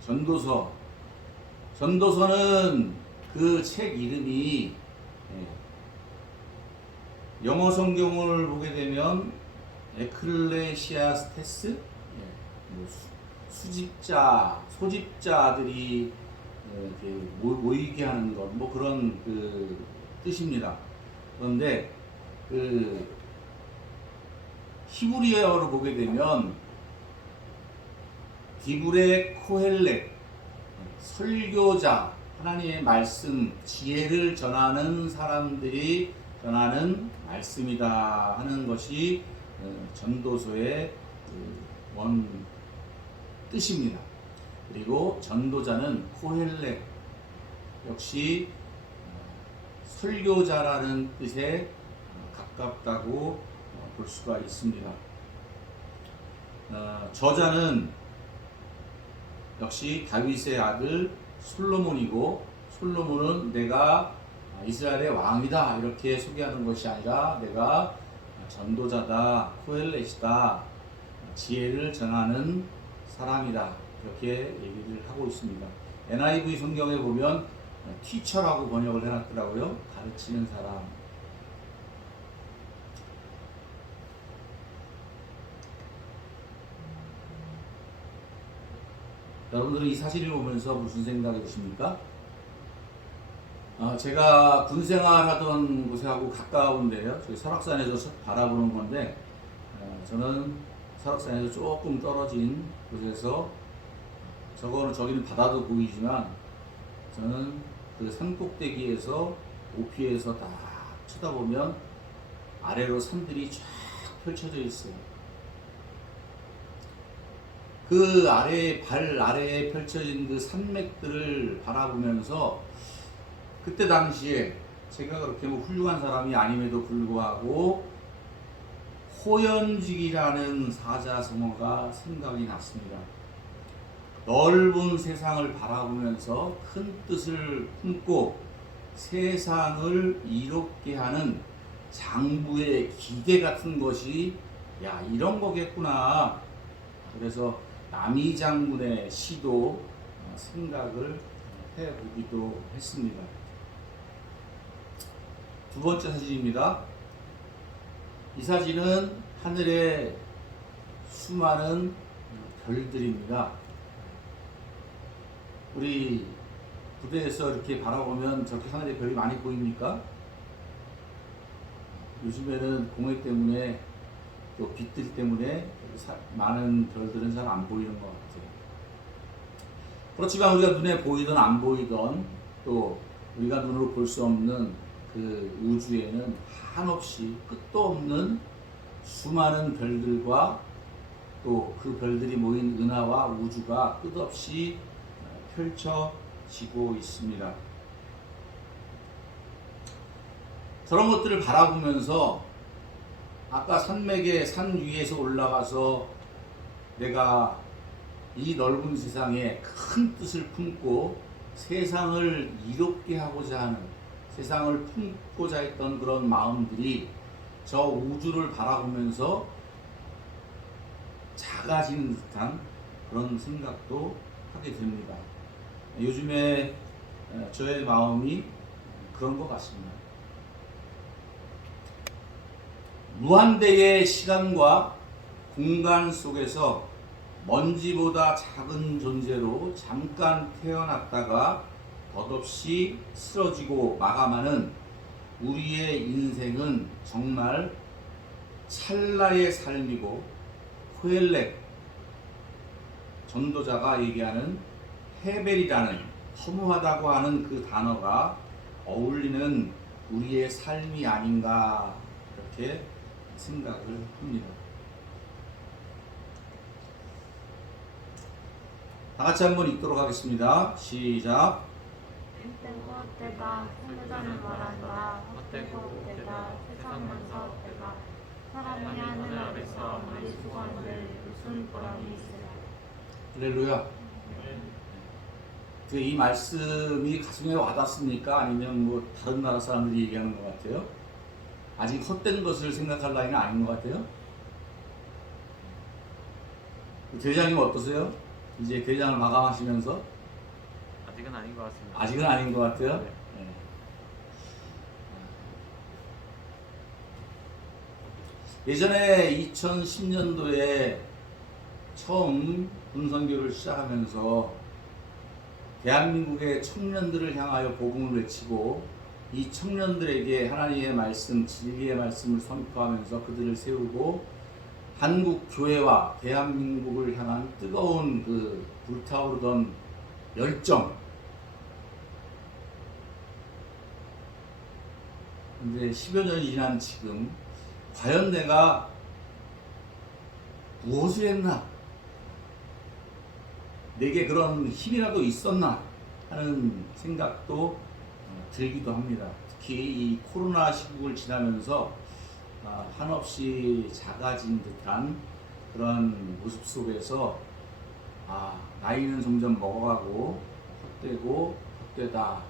전도서. 전도서는 그 책 이름이 영어 성경을 보게 되면 에클레시아스테스, 수집자, 소집자들이 이렇게 모이게 하는 것, 뭐 그런 그 뜻입니다. 그런데 그 히브리어로 보게 되면 디브레 코헬렛, 설교자, 하나님의 말씀, 지혜를 전하는 사람들이 전하는 말씀이다 하는 것이 전도서의 원 뜻입니다. 그리고 전도자는 코헬렛, 역시 설교자라는 뜻에 가깝다고 볼 수가 있습니다. 저자는 역시 다윗의 아들 솔로몬이고, 솔로몬은 내가 이스라엘의 왕이다 이렇게 소개하는 것이 아니라 내가 전도자다, 코헬렛이다, 지혜를 전하는 사람이다 이렇게 얘기를 하고 있습니다. NIV 성경에 보면 티처라고 번역을 해놨더라고요. 가르치는 사람. 여러분들은 이 사실을 보면서 무슨 생각이 드십니까? 제가 군생활 하던 곳하고 가까운데요. 저희 설악산에서 바라보는 건데, 저는 설악산에서 조금 떨어진 곳에서, 저기는 바다도 보이지만, 저는 그 산꼭대기에서 높이에서 딱 쳐다보면 아래로 산들이 쫙 펼쳐져 있어요. 그 아래에, 발 아래에 펼쳐진 그 산맥들을 바라보면서 그때 당시에 제가 그렇게 뭐 훌륭한 사람이 아님에도 불구하고 호연직이라는 사자성어가 생각이 났습니다. 넓은 세상을 바라보면서 큰 뜻을 품고 세상을 이롭게 하는 장부의 기대 같은 것이 야, 이런 거겠구나. 그래서 남이 장군의 시도 생각을 해보기도 했습니다. 두 번째 사진입니다. 이 사진은 하늘의 수많은 별들입니다. 우리 부대에서 이렇게 바라보면 저렇게 하늘에 별이 많이 보입니까? 요즘에는 공해 때문에 또 빛들 때문에 많은 별들은 잘 안 보이는 것 같아요. 그렇지만 우리가 눈에 보이든 안 보이든 또 우리가 눈으로 볼 수 없는 그 우주에는 한없이 끝도 없는 수많은 별들과 또 그 별들이 모인 은하와 우주가 끝없이 펼쳐지고 있습니다. 저런 것들을 바라보면서 아까 산맥의 산 위에서 올라가서 내가 이 넓은 세상에 큰 뜻을 품고 세상을 이롭게 하고자 하는, 세상을 품고자 했던 그런 마음들이 저 우주를 바라보면서 작아지는 듯한 그런 생각도 하게 됩니다. 요즘에 저의 마음이 그런 것 같습니다. 무한대의 시간과 공간 속에서 먼지보다 작은 존재로 잠깐 태어났다가 덧없이 쓰러지고 마감하는 우리의 인생은 정말 찰나의 삶이고, 코헬렛 전도자가 얘기하는 헤벨이라는 허무하다고 하는 그 단어가 어울리는 우리의 삶이 아닌가 이렇게 생각을 합니다. 다 같이 한번 읽도록 하겠습니다. 시작. 헛되다 선자는 말한다. 헛되고 헛되다 세상 만사 헛되다. 사람이 하늘 아래서 많이 수고하는데 무슨 보람이 있으랴. 할렐루야. 이 말씀이 가슴에 와닿습니까? 아니면 뭐 다른 나라 사람들이 얘기하는 것 같아요? 아직 헛된 것을 생각할 나이는 아닌 것 같아요? 대장님 어떠세요? 이제 대장을 마감하시면서 아직은 아닌 것 같습니다. 아직은 아닌 것 같아요. 네. 네. 예전에 2010년도에 처음 군선교를 시작하면서 대한민국의 청년들을 향하여 복음을 외치고 이 청년들에게 하나님의 말씀, 진리의 말씀을 선포하면서 그들을 세우고 한국 교회와 대한민국을 향한 뜨거운 그 불타오르던 열정. 근데 10여 년이 지난 지금 과연 내가 무엇을 했나? 내게 그런 힘이라도 있었나? 하는 생각도 들기도 합니다. 특히 이 코로나 시국을 지나면서 한없이 작아진 듯한 그런 모습 속에서 나이는 점점 먹어가고 헛되고 헛되다.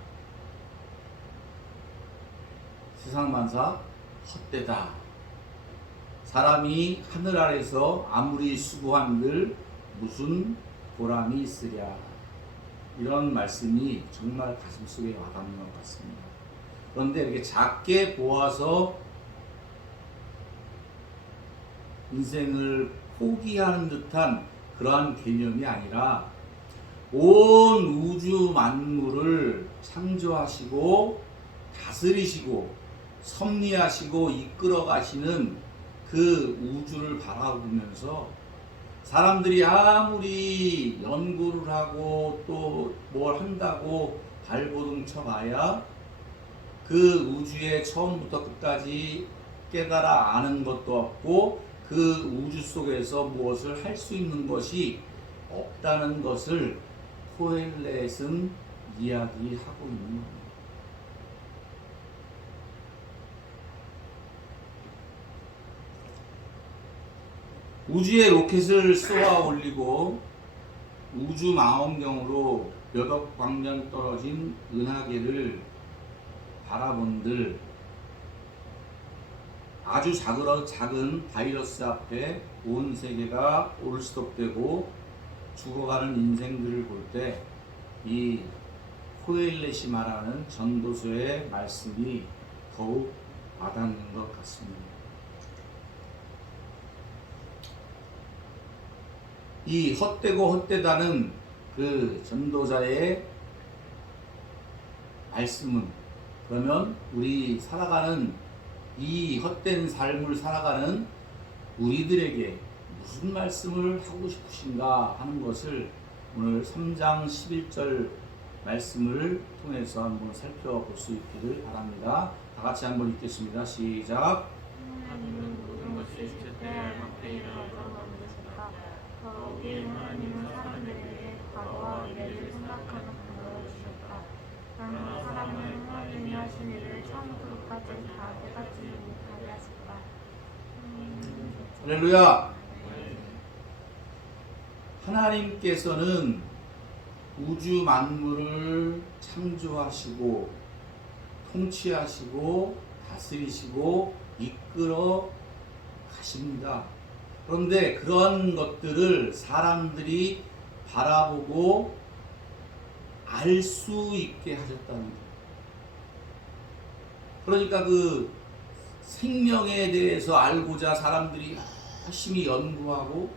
세상 만사 헛되다. 사람이 하늘 아래서 아무리 수고한들 무슨 보람이 있으랴. 이런 말씀이 정말 가슴속에 와닿는 것 같습니다. 그런데 이렇게 작게 보아서 인생을 포기하는 듯한 그러한 개념이 아니라 온 우주 만물을 창조하시고 다스리시고 섭리하시고 이끌어 가시는 그 우주를 바라보면서 사람들이 아무리 연구를 하고 또 뭘 한다고 발버둥 쳐봐야 그 우주의 처음부터 끝까지 깨달아 아는 것도 없고 그 우주 속에서 무엇을 할 수 있는 것이 없다는 것을 코엘렛은 이야기하고 있는 겁니다. 우주에 로켓을 쏘아 올리고 우주 망원경으로 몇억 광년 떨어진 은하계를 바라본들 아주 작은 바이러스 앞에 온 세계가 올스톱되고 죽어가는 인생들을 볼 때 이 코엘렛이 말하는 전도서의 말씀이 더욱 와닿는 것 같습니다. 이 헛되고 헛되다는 그 전도자의 말씀은 그러면 우리 살아가는 이 헛된 삶을 살아가는 우리들에게 무슨 말씀을 하고 싶으신가 하는 것을 오늘 3장 11절 말씀을 통해서 한번 살펴볼 수 있기를 바랍니다. 다 같이 한번 읽겠습니다. 시작. 하나님은 모든 것이 제때 알맞게 일어나도록 만드신다. 더욱이 하나님은 사람들에게 과거와 미래를 생각하는 방법을 주셨다. 그러나 사람은 하나님이 하신 일을 처음부터 끝까지 다 깨닫지 못하게 하셨다. 할렐루야. 하나님께서는 우주 만물을 창조하시고 통치하시고 다스리시고 이끌어 가십니다. 그런데 그런 것들을 사람들이 바라보고 알 수 있게 하셨다는 거예요. 그러니까 그 생명에 대해서 알고자 사람들이 열심히 연구하고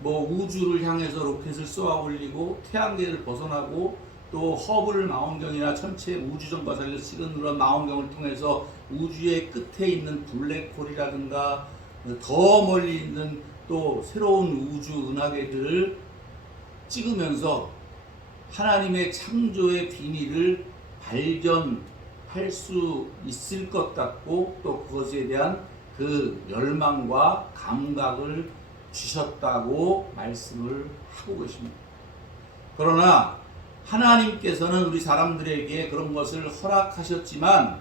뭐 우주를 향해서 로켓을 쏘아 올리고 태양계를 벗어나고 또 허블 망원경이나 천체 우주정거장에서 찍은 그런 망원경을 통해서 우주의 끝에 있는 블랙홀이라든가 더 멀리 있는 또 새로운 우주 은하계들을 찍으면서 하나님의 창조의 비밀을 발견할 수 있을 것 같고 또 그것에 대한 그 열망과 감각을 주셨다고 말씀을 하고 계십니다. 그러나 하나님께서는 우리 사람들에게 그런 것을 허락하셨지만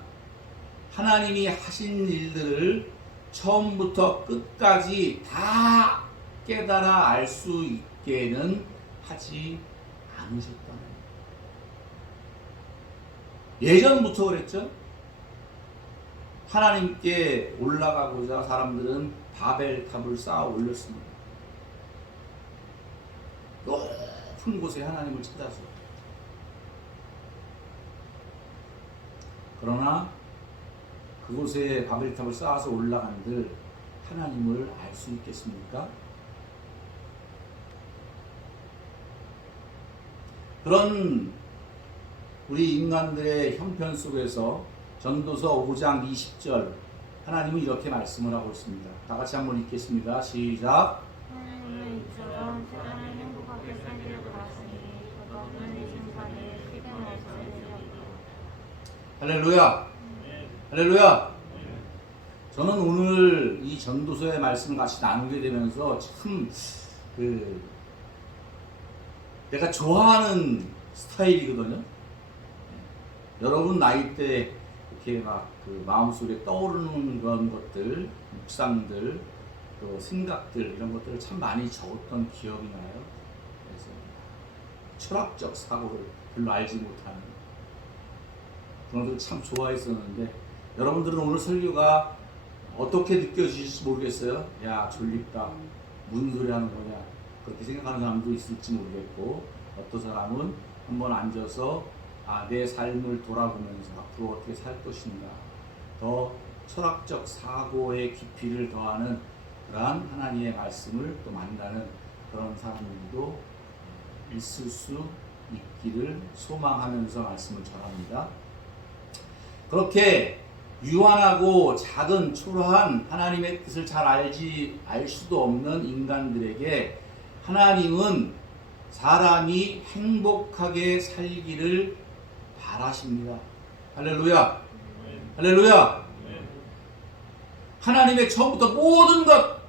하나님이 하신 일들을 처음부터 끝까지 다 깨달아 알 수 있게는 하지 않으셨다는 거예요. 예전부터 그랬죠. 하나님께 올라가고자 사람들은 바벨탑을 쌓아 올렸습니다. 높은 곳에 하나님을 찾아서. 그러나 그곳에 바벨탑을 쌓아서 올라간들 하나님을 알 수 있겠습니까? 그런 우리 인간들의 형편 속에서 전도서 5장 20절 하나님은 이렇게 말씀을 하고 있습니다. 다 같이 한번 읽겠습니다. 시작. 하나님은 이처럼 세상을 행복하게 살기를 바라시니 덧없는 이승사에 시간 없으리라. 할렐루야. 할렐루야. 저는 오늘 이 전도서의 말씀을 같이 나누게 되면서 참 내가 좋아하는 스타일이거든요. 여러분 나이 때 이렇게 막 마음속에 떠오르는 그런 것들, 묵상들, 또 생각들 이런 것들을 참 많이 적었던 기억이 나요. 그래서 철학적 사고를 별로 알지 못하는 그런 것들 참 좋아했었는데 여러분들은 오늘 설교가 어떻게 느껴지실지 모르겠어요. 야 졸립다. 무슨 소리 하는 거냐. 그렇게 생각하는 사람도 있을지 모르겠고 어떤 사람은 한번 앉아서 내 삶을 돌아보면서 앞으로 어떻게 살 것인가 더 철학적 사고의 깊이를 더하는 그러한 하나님의 말씀을 또 만나는 그런 사람들도 있을 수 있기를 소망하면서 말씀을 전합니다. 그렇게 유한하고 작은 초라한 하나님의 뜻을 잘 알 수도 없는 인간들에게 하나님은 사람이 행복하게 살기를 바라십니다. 할렐루야. 할렐루야. 하나님의 처음부터 모든 것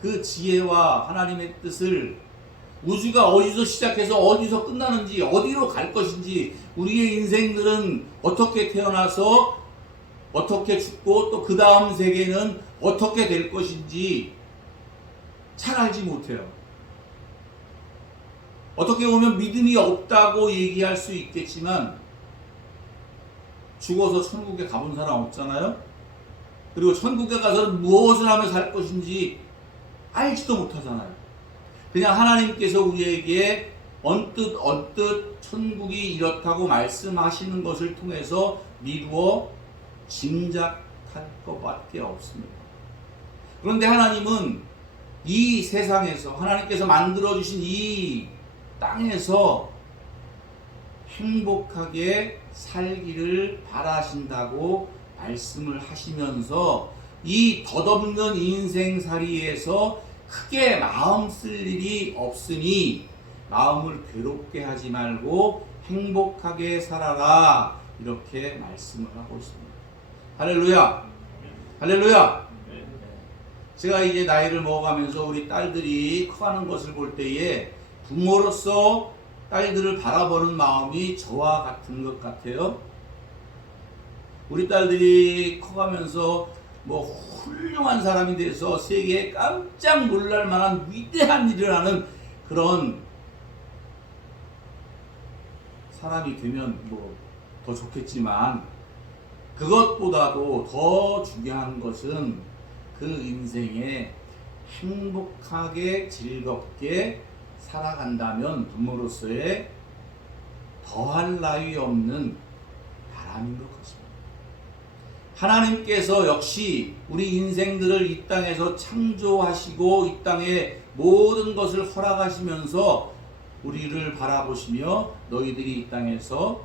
그 지혜와 하나님의 뜻을 우주가 어디서 시작해서 어디서 끝나는지 어디로 갈 것인지 우리의 인생들은 어떻게 태어나서 어떻게 죽고 또 그 다음 세계는 어떻게 될 것인지 잘 알지 못해요. 어떻게 보면 믿음이 없다고 얘기할 수 있겠지만 죽어서 천국에 가본 사람 없잖아요. 그리고 천국에 가서 무엇을 하며 살 것인지 알지도 못하잖아요. 그냥 하나님께서 우리에게 언뜻 천국이 이렇다고 말씀하시는 것을 통해서 미루어 짐작할 것밖에 없습니다. 그런데 하나님은 이 세상에서 하나님께서 만들어주신 이 땅에서 행복하게 살기를 바라신다고 말씀을 하시면서 이 덧없는 인생살이에서 크게 마음 쓸 일이 없으니 마음을 괴롭게 하지 말고 행복하게 살아라 이렇게 말씀을 하고 있습니다. 할렐루야. 할렐루야. 제가 이제 나이를 먹어가면서 우리 딸들이 커가는 것을 볼 때에 부모로서 딸들을 바라보는 마음이 저와 같은 것 같아요. 우리 딸들이 커가면서 훌륭한 사람이 돼서 세계에 깜짝 놀랄 만한 위대한 일을 하는 그런 사람이 되면 더 좋겠지만 그것보다도 더 중요한 것은 그 인생에 행복하게 즐겁게 살아간다면 부모로서의 더할 나위 없는 바람인 것 같습니다. 하나님께서 역시 우리 인생들을 이 땅에서 창조하시고 이 땅에 모든 것을 허락하시면서 우리를 바라보시며 너희들이 이 땅에서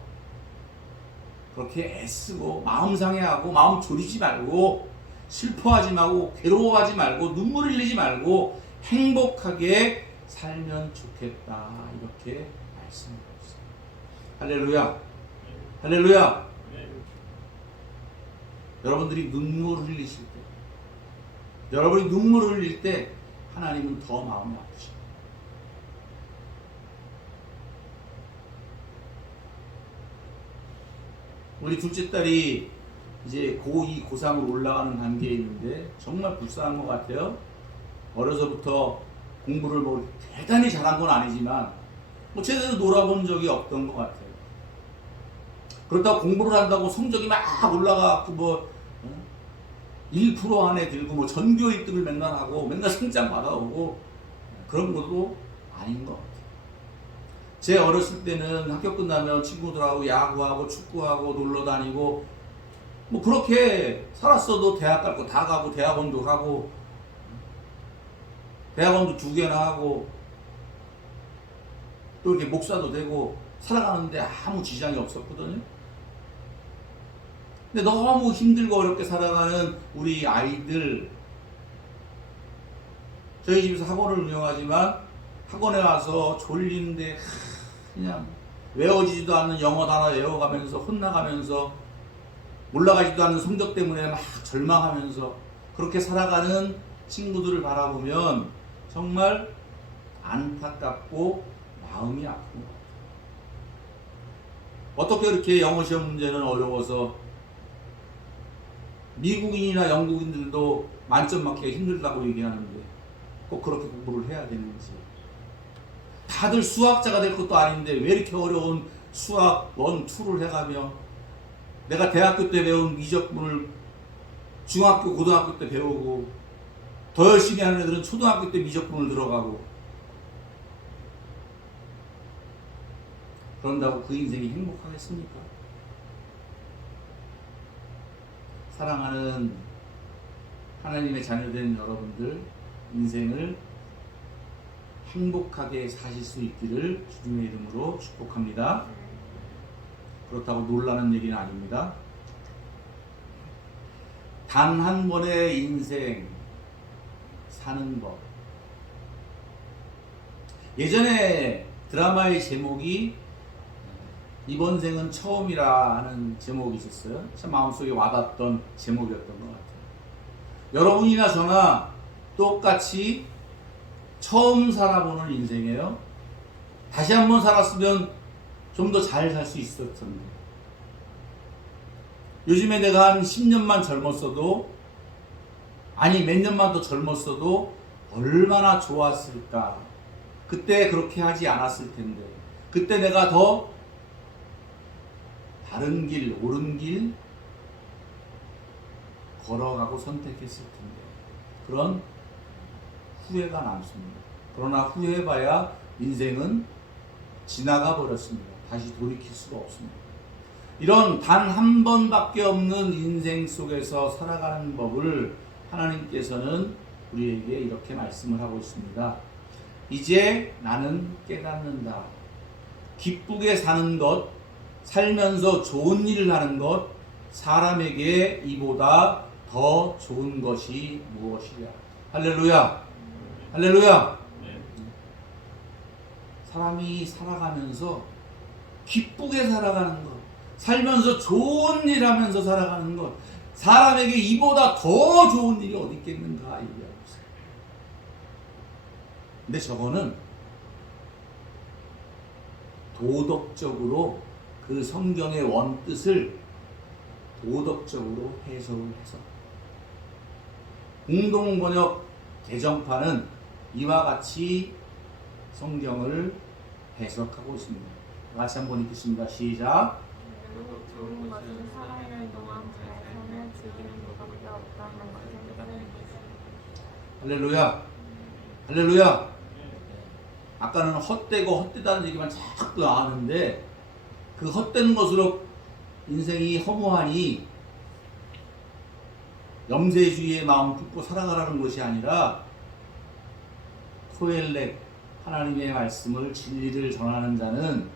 그렇게 애쓰고 마음 상해하고 마음 졸이지 말고 슬퍼하지 말고 괴로워하지 말고 눈물 흘리지 말고 행복하게 살면 좋겠다 이렇게 말씀하고 있습니다. 할렐루야. 할렐루야. 여러분들이 눈물을 흘리실 때 여러분이 눈물을 흘릴 때 하나님은 더 마음이 아프십니다. 우리 둘째 딸이 이제 고2, 고3으로 올라가는 단계에 있는데 정말 불쌍한 것 같아요. 어려서부터 공부를 대단히 잘한 건 아니지만 제대로 놀아본 적이 없던 것 같아요. 그렇다고 공부를 한다고 성적이 막 올라가고 1% 안에 들고 전교 1등을 맨날 하고 맨날 상장 받아오고 그런 것도 아닌 것 같아요. 제 어렸을 때는 학교 끝나면 친구들하고 야구하고 축구하고 놀러 다니고 뭐 그렇게 살았어도 대학 갈 거 다 가고 대학원도 가고 대학원도 2개나 하고 또 이렇게 목사도 되고 살아가는데 아무 지장이 없었거든요. 근데 너무 힘들고 어렵게 살아가는 우리 아이들, 저희 집에서 학원을 운영하지만 학원에 와서 졸린데 그냥 외워지지도 않는 영어 단어 외워가면서 혼나가면서 올라가지도 않는 성적 때문에 막 절망하면서 그렇게 살아가는 친구들을 바라보면 정말 안타깝고 마음이 아픈 것 같아요. 어떻게 이렇게 영어 시험 문제는 어려워서 미국인이나 영국인들도 만점 맞기가 힘들다고 얘기하는데 꼭 그렇게 공부를 해야 되는지, 다들 수학자가 될 것도 아닌데 왜 이렇게 어려운 수학 1, 2를 해가며 내가 대학교 때 배운 미적분을 중학교, 고등학교 때 배우고 더 열심히 하는 애들은 초등학교 때 미적분을 들어가고 그런다고 그 인생이 행복하겠습니까? 사랑하는 하나님의 자녀된 여러분들, 인생을 행복하게 사실 수 있기를 주님의 이름으로 축복합니다. 그렇다고 놀라는 얘기는 아닙니다. 단 한 번의 인생 사는 법. 예전에 드라마의 제목이 이번 생은 처음이라 하는 제목이 있었어요. 참 마음속에 와닿던 제목이었던 것 같아요. 여러분이나 저나 똑같이 처음 살아보는 인생이에요. 다시 한번 살았으면 좀 더 잘 살 수 있었을 텐데. 요즘에 내가 한 10년만 젊었어도, 아니 몇 년만 더 젊었어도 얼마나 좋았을까. 그때 그렇게 하지 않았을 텐데. 그때 내가 더 바른 길, 옳은 길 걸어가고 선택했을 텐데. 그런 후회가 남습니다. 그러나 후회해봐야 인생은 지나가 버렸습니다. 다시 돌이킬 수가 없습니다. 이런 단 한 번밖에 없는 인생 속에서 살아가는 법을 하나님께서는 우리에게 이렇게 말씀을 하고 있습니다. 이제 나는 깨닫는다. 기쁘게 사는 것, 살면서 좋은 일을 하는 것, 사람에게 이보다 더 좋은 것이 무엇이냐. 할렐루야. 할렐루야. 사람이 살아가면서 기쁘게 살아가는 것, 살면서 좋은 일 하면서 살아가는 것, 사람에게 이보다 더 좋은 일이 어디 있겠는가 얘기하고 있어요. 근데 저거는 도덕적으로 그 성경의 원뜻을 도덕적으로 해석을 해서 공동번역 개정판은 이와 같이 성경을 해석하고 있습니다. 같이 한번 읽겠습니다. 시작. 좋은 것은 살아있는 동안 잘 사는 즐기는 것밖에 없다는 것을 할렐루야. 할렐루야. 아까는 헛되고 헛되다는 얘기만 자꾸 나왔는데 그 헛된 것으로 인생이 허무하니 염세주의의 마음 품고 살아가라는 것이 아니라 코엘렛 하나님의 말씀을 진리를 전하는 자는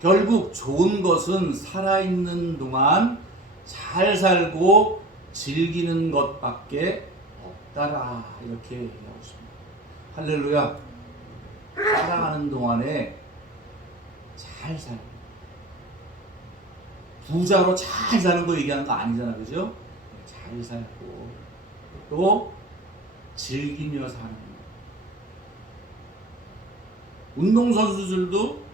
결국 좋은 것은 살아있는 동안 잘 살고 즐기는 것밖에 없다라 이렇게 얘기하고 있습니다. 할렐루야. 살아가는 동안에 잘 살고 부자로 잘 사는 거 얘기하는 거 아니잖아, 그죠? 잘 살고 또 즐기며 사는 거. 운동선수들도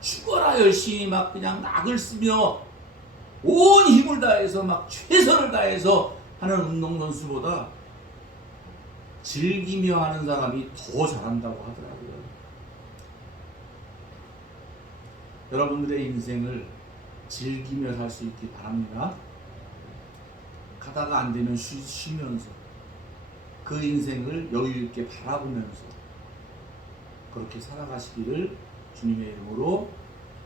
죽어라 열심히 막 그냥 낙을 쓰며 온 힘을 다해서 막 최선을 다해서 하는 운동선수보다 즐기며 하는 사람이 더 잘한다고 하더라고요. 여러분들의 인생을 즐기며 살 수 있기 바랍니다. 가다가 안 되면 쉬면서 그 인생을 여유 있게 바라보면서 그렇게 살아가시기를 주님의 이름으로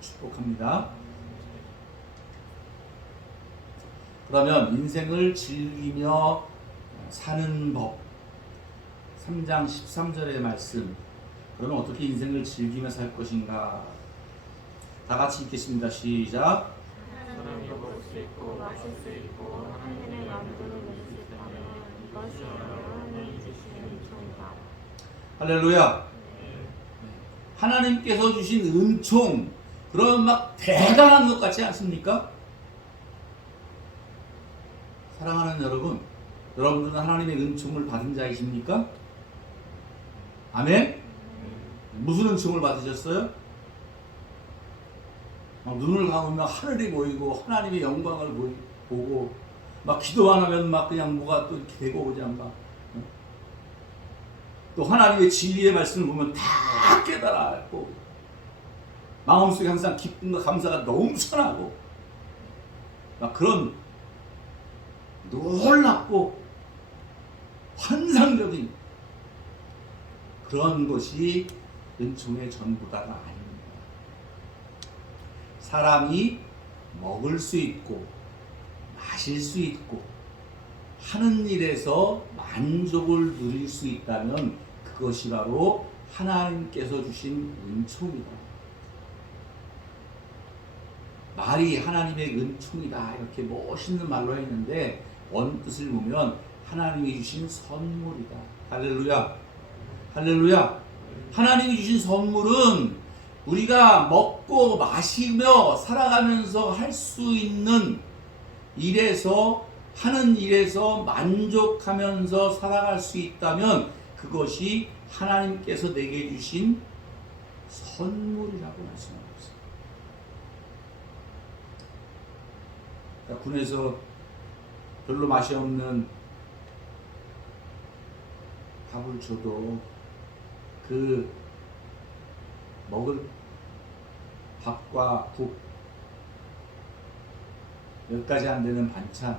축복합니다. 그러면 인생을 즐기며 사는 법 3장 13절의 말씀, 그러면 어떻게 인생을 즐기며 살 것인가? 다 같이 읽겠습니다. 시작. 사람이 먹을 수 있고 마실 수 있고 하늘의 만물을 누릴 수 있다면 이것이 하나님이 주신 은총이다. 할렐루야. 하나님께서 주신 은총, 그러면 막 대단한 것 같지 않습니까? 사랑하는 여러분, 여러분들은 하나님의 은총을 받은 자이십니까? 아멘? 무슨 은총을 받으셨어요? 막 눈을 감으면 하늘이 보이고 하나님의 영광을 보고 막 기도 안 하면 막 그냥 뭐가 또 이렇게 되고 그냥 막 또 하나님의 진리의 말씀을 보면 다 깨달았고 마음속에 항상 기쁨과 감사가 넘쳐나고 막 그런 놀랍고 환상적인 그런 것이 은총의 전부다가 아닙니다. 사람이 먹을 수 있고 마실 수 있고 하는 일에서 만족을 누릴 수 있다면 그것이 바로 하나님께서 주신 은총이다. 말이 하나님의 은총이다 이렇게 멋있는 말로 했는데 원뜻을 보면 하나님이 주신 선물이다. 할렐루야. 할렐루야. 하나님이 주신 선물은 우리가 먹고 마시며 살아가면서 할 수 있는 일에서 하는 일에서 만족하면서 살아갈 수 있다면 그것이 하나님께서 내게 주신 선물이라고 말씀하고 있습니다. 그러니까 군에서 별로 맛이 없는 밥을 줘도 그 먹을 밥과 국 몇 가지 안 되는 반찬,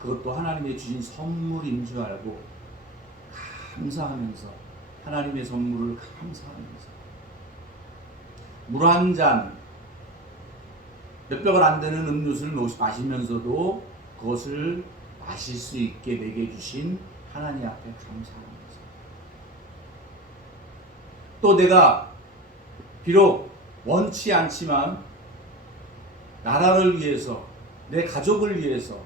그것도 하나님의 주신 선물인 줄 알고 감사하면서 하나님의 선물을 감사하면서 물 한 잔 몇 벽을 안 되는 음료수를 마시면서도 그것을 마실 수 있게 내게 주신 하나님 앞에 감사하면서 또 내가 비록 원치 않지만 나라를 위해서 내 가족을 위해서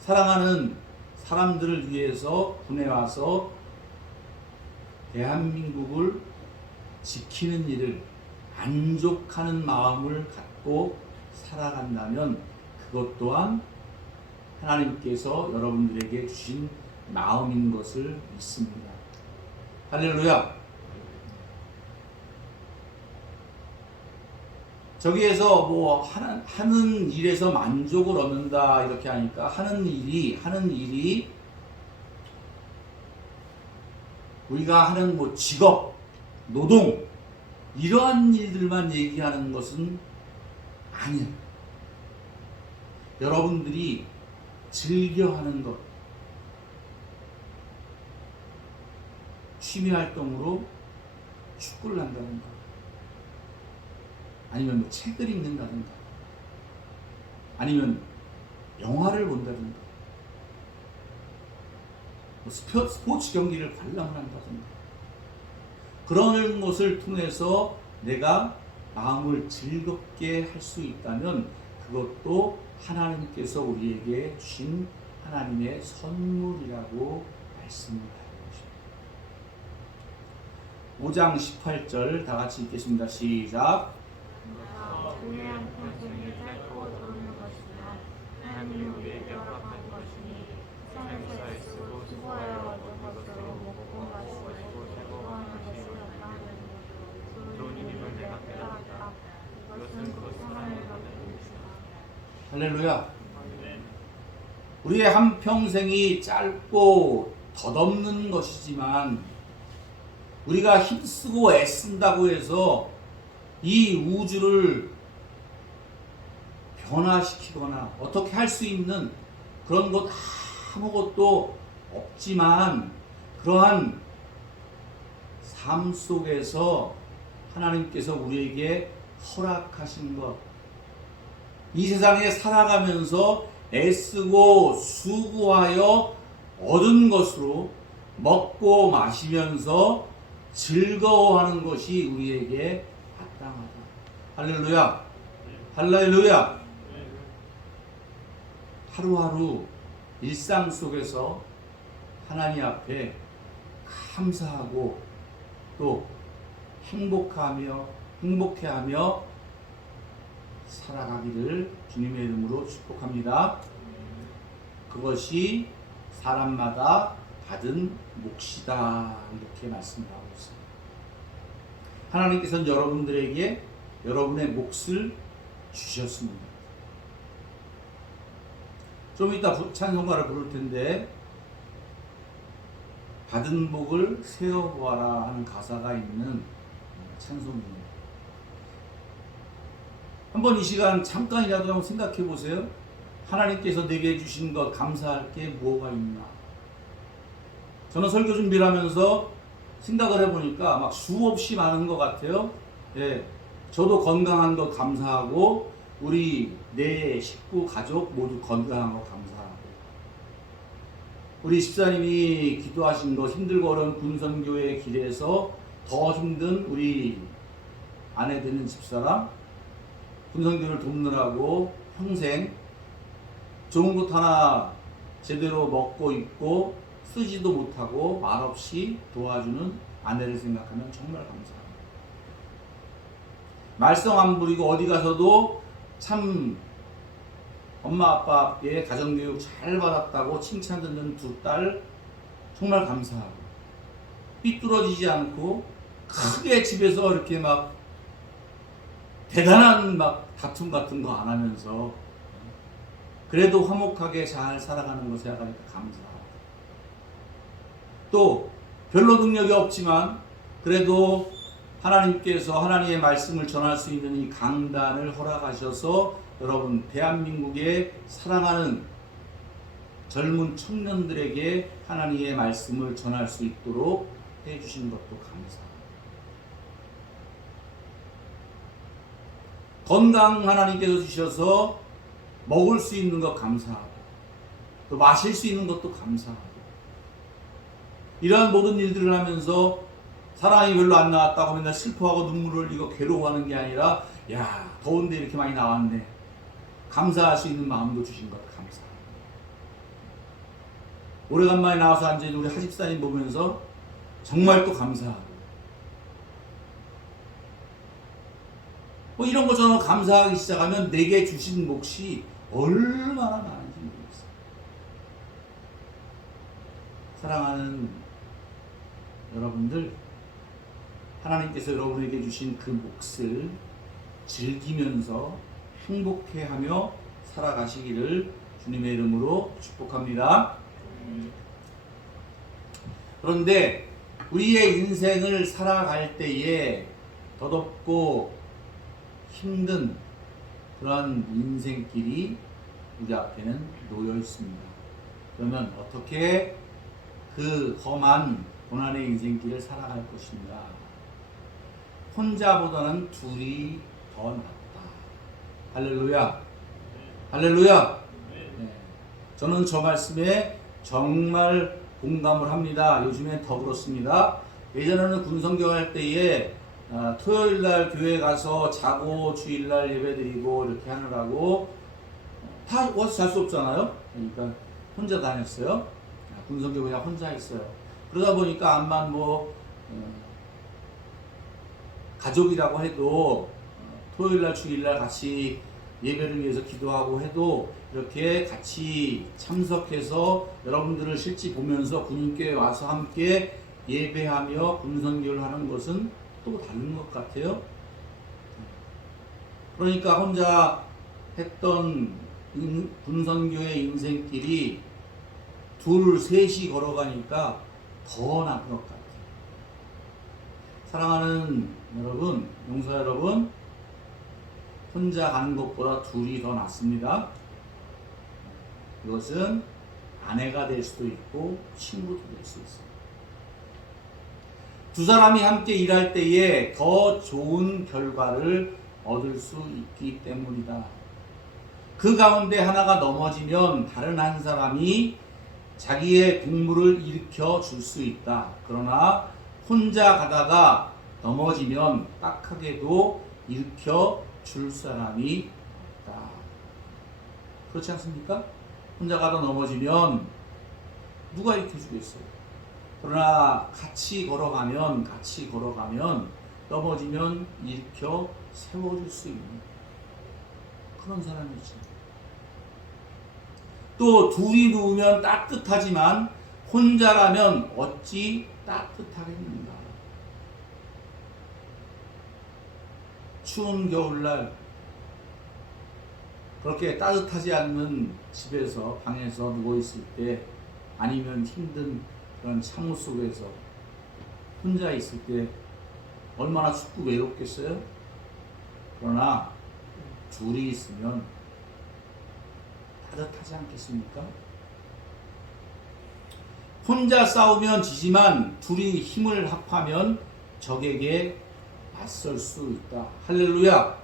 사랑하는 사람들을 위해서 군에 와서 대한민국을 지키는 일을 만족하는 마음을 갖고 살아간다면 그것 또한 하나님께서 여러분들에게 주신 마음인 것을 믿습니다. 할렐루야. 저기에서 뭐 하는 일에서 만족을 얻는다 이렇게 하니까 하는 일이 우리가 하는 뭐 직업, 노동 이러한 일들만 얘기하는 것은 아니에요. 여러분들이 즐겨하는 것, 취미 활동으로 축구를 한다든가 아니면 뭐 책을 읽는다든가 아니면 영화를 본다든가 뭐 스포츠 경기를 관람을 한다든가 그런 것을 통해서 내가 마음을 즐겁게 할 수 있다면 그것도 하나님께서 우리에게 주신 하나님의 선물이라고 말씀을 하고 있습니다. 5장 18절 다 같이 읽겠습니다. 시작. 그냥 평생이 짧고 도는 것이나 하나님이 우리에게 허락한 것이니 세상에서 애쓰고 수고하여 얻은 것으로 먹고 마시고 즐거워하는 것이 없다 하느니 좋은 일임을 내가 깨달았다. 이것은 곧 하나님의 것입니다. 할렐루야. 우리의 한 평생이 짧고 덧없는 것이지만 우리가 힘쓰고 애쓴다고 해서 이 우주를 변화시키거나 어떻게 할 수 있는 그런 것 아무것도 없지만 그러한 삶 속에서 하나님께서 우리에게 허락하신 것, 이 세상에 살아가면서 애쓰고 수고하여 얻은 것으로 먹고 마시면서 즐거워하는 것이 우리에게 마땅하다. 할렐루야. 할렐루야. 하루하루 일상 속에서 하나님 앞에 감사하고 또 행복해하며 살아가기를 주님의 이름으로 축복합니다. 그것이 사람마다 받은 몫이다, 이렇게 말씀하고 있습니다. 하나님께서는 여러분들에게 여러분의 몫을 주셨습니다. 좀 이따 찬송가를 부를 텐데 받은 복을 세어보아라 하는 가사가 있는 찬송입니다. 한번 이 시간 잠깐이라도 한번 생각해 보세요. 하나님께서 내게 주신 것 감사할 게 뭐가 있나? 저는 설교 준비를 하면서 생각을 해보니까 막 수없이 많은 것 같아요. 예, 저도 건강한 것 감사하고 우리 내 식구 가족 모두 건강한 것 감사하고 우리 집사님이 기도하신 것 힘들고 어려운 군선교회 길에서 더 힘든 우리 아내 되는 집사람 군선교회를 돕느라고 평생 좋은 것 하나 제대로 먹고 입고 쓰지도 못하고 말없이 도와주는 아내를 생각하면 정말 감사합니다. 말썽 안 부리고 어디 가서도 참 엄마 아빠께 가정교육 잘 받았다고 칭찬 듣는 두 딸 정말 감사하고 삐뚤어지지 않고 크게 집에서 이렇게 막 대단한 막 다툼 같은 거 안 하면서 그래도 화목하게 잘 살아가는 거 생각하니까 감사하고 또 별로 능력이 없지만 그래도 하나님께서 하나님의 말씀을 전할 수 있는 이 강단을 허락하셔서 여러분 대한민국의 사랑하는 젊은 청년들에게 하나님의 말씀을 전할 수 있도록 해주신 것도 감사합니다. 건강 하나님께서 주셔서 먹을 수 있는 것 감사하고 또 마실 수 있는 것도 감사하고 이러한 모든 일들을 하면서 사랑이 별로 안 나왔다고 맨날 슬퍼하고 눈물을 흘리고 괴로워하는 게 아니라 야 더운데 이렇게 많이 나왔네 감사할 수 있는 마음도 주신 것 감사합니다. 오래간만에 나와서 앉아있는 우리 하집사님 보면서 정말 또 감사하고 뭐 이런 거 저는 감사하기 시작하면 내게 주신 몫이 얼마나 많은지 모르겠어요. 사랑하는 여러분들, 하나님께서 여러분에게 주신 그 몫을 즐기면서 행복해하며 살아가시기를 주님의 이름으로 축복합니다. 그런데 우리의 인생을 살아갈 때에 더덥고 힘든 그런 인생길이 우리 앞에는 놓여 있습니다. 그러면 어떻게 그 험한 고난의 인생길을 살아갈 것인가? 혼자보다는 둘이 더 낫다. 할렐루야. 할렐루야. 네. 저는 저 말씀에 정말 공감을 합니다. 요즘엔 더 그렇습니다. 예전에는 군성교 할 때에 토요일날 교회 가서 자고 주일날 예배드리고 이렇게 하느라고 다 와서 잘 수 없잖아요. 그러니까 혼자 다녔어요. 군성교 그냥 혼자 했어요. 그러다 보니까 암만 가족이라고 해도 토요일날 주일날 같이 예배를 위해서 기도하고 해도 이렇게 같이 참석해서 여러분들을 실제 보면서 군인교회 와서 함께 예배하며 군선교를 하는 것은 또 다른 것 같아요. 그러니까 혼자 했던 군선교의 인생길이 둘, 셋이 걸어가니까 더 나은 것 같아요. 사랑하는 여러분, 용사 여러분, 혼자 가는 것보다 둘이 더 낫습니다. 이것은 아내가 될 수도 있고 친구도 될 수 있습니다. 두 사람이 함께 일할 때에 더 좋은 결과를 얻을 수 있기 때문이다. 그 가운데 하나가 넘어지면 다른 한 사람이 자기의 공물을 일으켜 줄 수 있다. 그러나 혼자 가다가 넘어지면 딱하게도 일으켜 줄 사람이 없다. 그렇지 않습니까? 혼자 가다 넘어지면 누가 일으켜 주겠어요? 그러나 같이 걸어가면 넘어지면 일으켜 세워줄 수 있는 그런 사람이지. 또 둘이 누우면 따뜻하지만 혼자라면 어찌 따뜻하겠는가. 추운 겨울날 그렇게 따뜻하지 않는 집에서 방에서 누워있을 때 아니면 힘든 그런 참우 속에서 혼자 있을 때 얼마나 춥고 외롭겠어요? 그러나 둘이 있으면 따뜻하지 않겠습니까? 혼자 싸우면 지지만 둘이 힘을 합하면 적에게 맞설 수 있다. 할렐루야!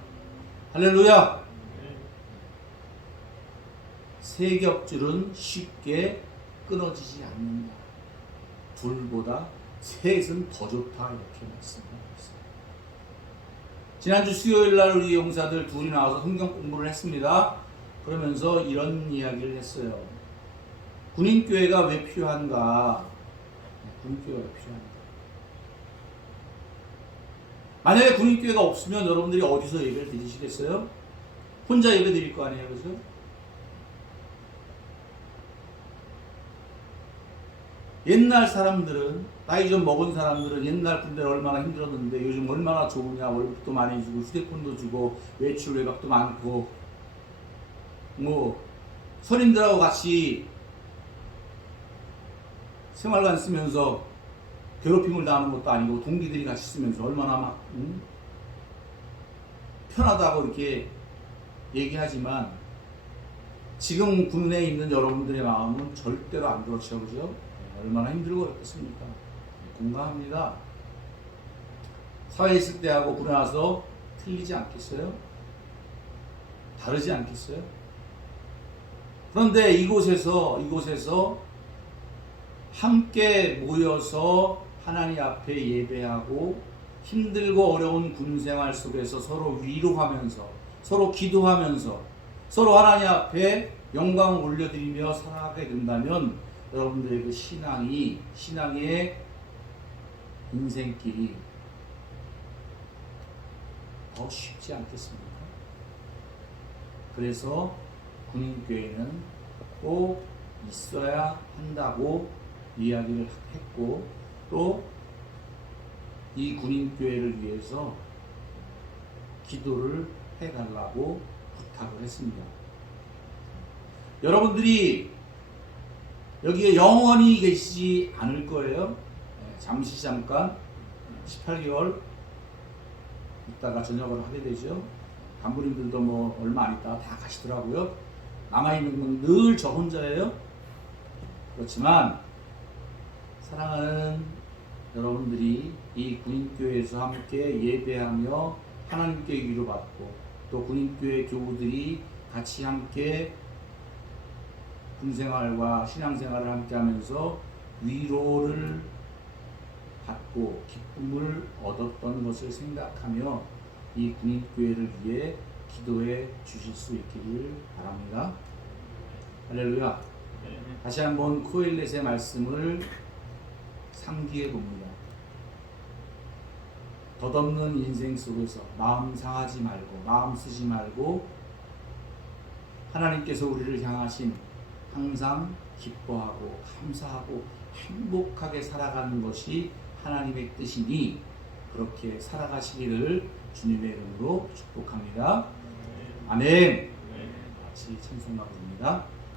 할렐루야! 세 겹줄은 쉽게 끊어지지 않는다. 둘보다 셋은 더 좋다. 이렇게 말씀하셨습니다. 지난주 수요일 날 우리 용사들 둘이 나와서 성경 공부를 했습니다. 그러면서 이런 이야기를 했어요. 군인교회가 왜 필요한가? 군인교회가 왜 필요한가? 만약에 군인교회가 없으면 여러분들이 어디서 예배를 드리시겠어요? 혼자 예배 드릴 거 아니에요, 그죠? 옛날 사람들은, 나이 좀 먹은 사람들은 옛날 군대를 얼마나 힘들었는데 요즘 얼마나 좋으냐. 월급도 많이 주고 휴대폰도 주고 외출 외박도 많고, 뭐 선임들하고 같이 생활관 쓰면서 괴롭힘을 당하는 것도 아니고 동기들이 같이 쓰면서 얼마나 막 편하다고 이렇게 얘기하지만 지금 군에 있는 여러분들의 마음은 절대로 안 그렇죠. 그죠? 얼마나 힘들고 그렇겠습니까? 공감합니다. 사회에 있을 때하고 군에 와서 틀리지 않겠어요? 다르지 않겠어요? 그런데 이곳에서 함께 모여서 하나님 앞에 예배하고 힘들고 어려운 군생활 속에서 서로 위로하면서 서로 기도하면서 서로 하나님 앞에 영광을 올려드리며 살아가게 된다면 여러분들의 그 신앙의 인생길이 더 쉽지 않겠습니까? 그래서 군인교회는 꼭 있어야 한다고 이야기를 했고, 또 이 군인교회를 위해서 기도를 해달라고 부탁을 했습니다. 여러분들이 여기에 영원히 계시지 않을 거예요. 잠깐 18개월 있다가 전역을 하게 되죠. 간부님들도 뭐 얼마 안 있다가 다 가시더라고요. 남아있는 건 늘 저 혼자예요. 그렇지만 사랑하는 여러분들이 이 군인교회에서 함께 예배하며 하나님께 위로받고 또 군인교회 교우들이 같이 함께 군생활과 신앙생활을 함께 하면서 위로를 받고 기쁨을 얻었던 것을 생각하며 이 군인교회를 위해 기도해 주실 수 있기를 바랍니다. 할렐루야. 다시 한번 코엘렛의 말씀을 상기해 봅니다. 덧없는 인생 속에서 마음 상하지 말고 마음 쓰지 말고 하나님께서 우리를 향하신 항상 기뻐하고 감사하고 행복하게 살아가는 것이 하나님의 뜻이니 그렇게 살아가시기를 주님의 이름으로 축복합니다. 아멘. 같이 찬송하고 있습니다.